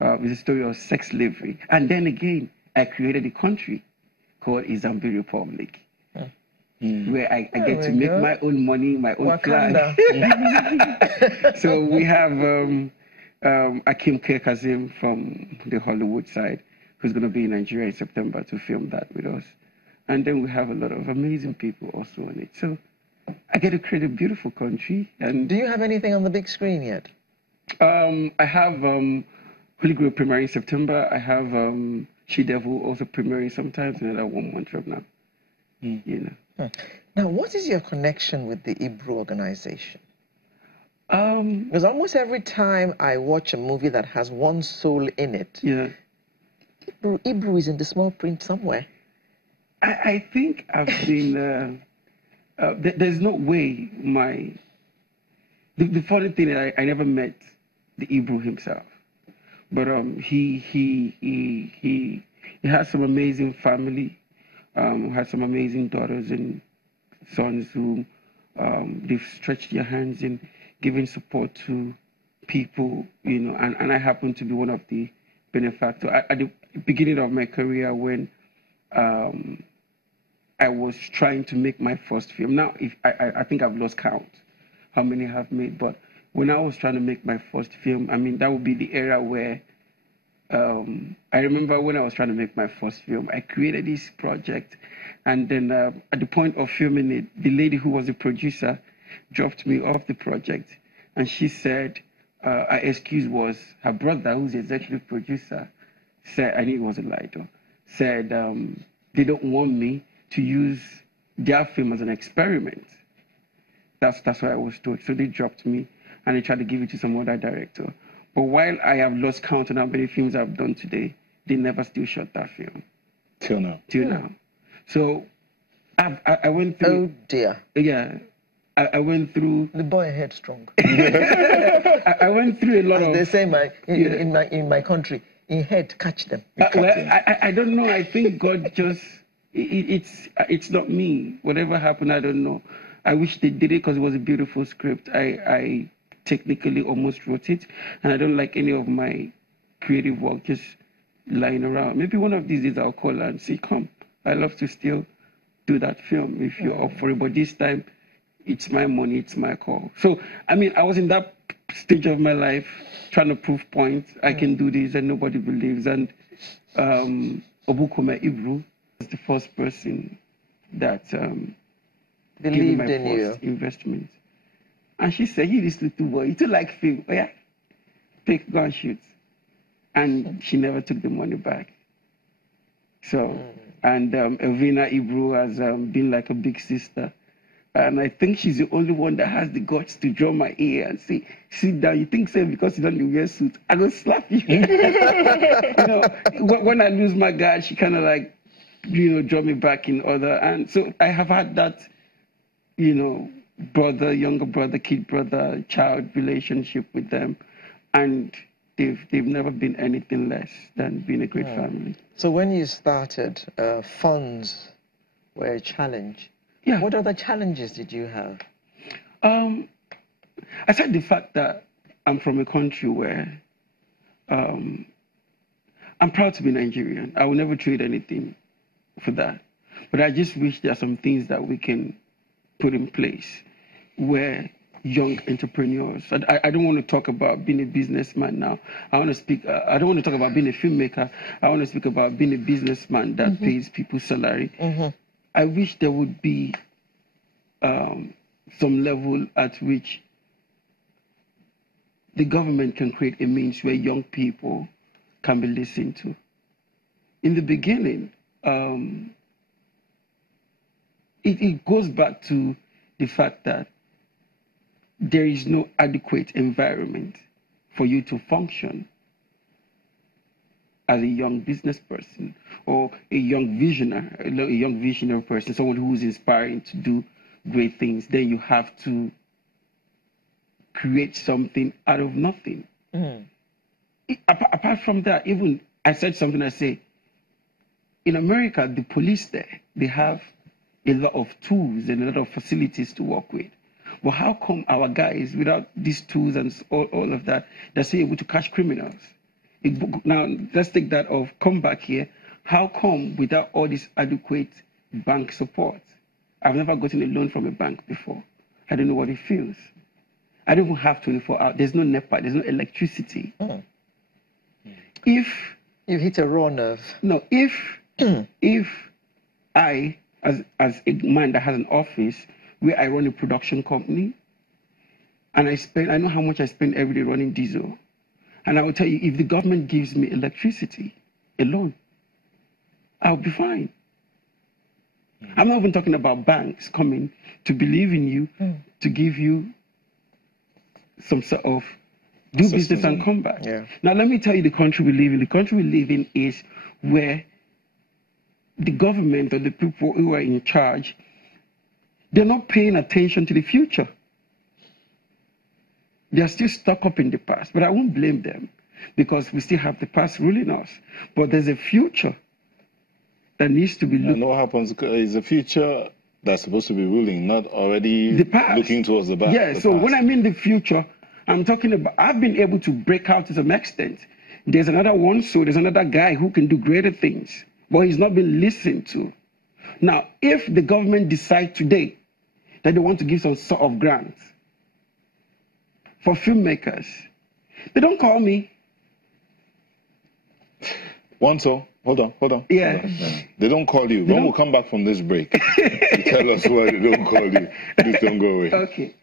It's a story of sex slavery. And then again, I created a country called Izambi Republic, where I get to make my own money, my own flag. So we have Akim K. Kazim from the Hollywood side, who's going to be in Nigeria in September to film that with us. And then we have a lot of amazing people also on it. So I get to create a beautiful country. And do you have anything on the big screen yet? I have Holy Grail premiering in September. I have She Devil also premiering sometimes, another 1 month from now. You know. Now, what is your connection with the Ibru organization? Because almost every time I watch a movie that has Onesoul in it, Ibru is in the small print somewhere. I think I've been. There's no way the funny thing is I never met the Ibru himself, but he has some amazing family, has some amazing daughters and sons who they've stretched their hands in giving support to people, you know, and I happen to be one of the benefactors. At the beginning of my career, when I was trying to make my first film. Now, I think I've lost count how many I have made, but when I was trying to make my first film, I mean, that would be the era where I remember when I was trying to make my first film, I created this project, and then at the point of filming it, the lady who was the producer dropped me off the project, and she said, her excuse was her brother, who's the executive producer, said, I knew it was a lie though, said they don't want me to use their film as an experiment. That's what I was told. So they dropped me and they tried to give it to some other director. But while I have lost count on how many films I've done today, they never still shot that film. Till now. Till now. So I went through. Oh dear. Yeah. I went through. The boy headstrong. I went through a lot of. They say in my country, in head catch them. I don't know. I think God just. It's not me. Whatever happened, I don't know. I wish they did it because it was a beautiful script. I technically almost wrote it, and I don't like any of my creative work just lying around. Maybe one of these days I'll call her and say, come, I love to still do that film if you're up for it. But this time, it's my money, it's my call. So, I mean, I was in that stage of my life trying to prove points. I can do this and nobody believes. And Obukome Ibru was the first person that gave me my first investment. And she said, you this little boy, you too like film. Oh yeah, go and shoot. And she never took the money back. So, and Elvina Ibru has been like a big sister. And I think she's the only one that has the guts to draw my ear and say, sit down. You think so because you don't wear suit? I go slap you. You know, when I lose my guard, she kind of like, you know, draw me back in order. And so I have had that, you know, brother, younger brother, kid brother, child relationship with them. And they've never been anything less than being a great family. So when you started, funds were a challenge. Yeah. What other challenges did you have? Aside the fact that I'm from a country where I'm proud to be Nigerian. I will never trade anything for that. But I just wish there are some things that we can put in place where young entrepreneurs, I don't want to talk about being a businessman now. I want to speak, I don't want to talk about being a filmmaker. I want to speak about being a businessman that pays people's salary. I wish there would be some level at which the government can create a means where young people can be listened to. In the beginning, it goes back to the fact that there is no adequate environment for you to function as a young business person or a young visionary person, someone who is inspiring to do great things. Then you have to create something out of nothing. Apart from that, even I said something, I say, in America, the police there, they have a lot of tools and a lot of facilities to work with. But how come our guys, without these tools and all of that, they're still able to catch criminals? Now, let's take that off. Come back here. How come without all this adequate bank support? I've never gotten a loan from a bank before. I don't know what it feels. I don't even have 24 hours. There's no NEPA. There's no electricity. Mm. If you hit a raw nerve. No, if I, as a man that has an office where I run a production company, and I know how much I spend every day running diesel, and I will tell you, if the government gives me electricity alone, I'll be fine. I'm not even talking about banks coming to believe in you, to give you some sort of do business and come back. Yeah. Now, let me tell you the country we live in. The country we live in is where the government or the people who are in charge, they're not paying attention to the future. They are still stuck up in the past, but I won't blame them because we still have the past ruling us. But there's a future that needs to be looked. And what happens is the future that's supposed to be ruling, not already the past. Looking towards the back. Yeah, so when I mean the future, I'm talking about, I've been able to break out to some extent. There's another Onesoul, there's another guy who can do greater things, but he's not been listened to. Now, if the government decides today that they want to give some sort of grant for filmmakers, they don't call me. Onesoul, hold on. Yeah. They don't call you. When we come back from this break, you tell us why they don't call you. Please don't go away. Okay.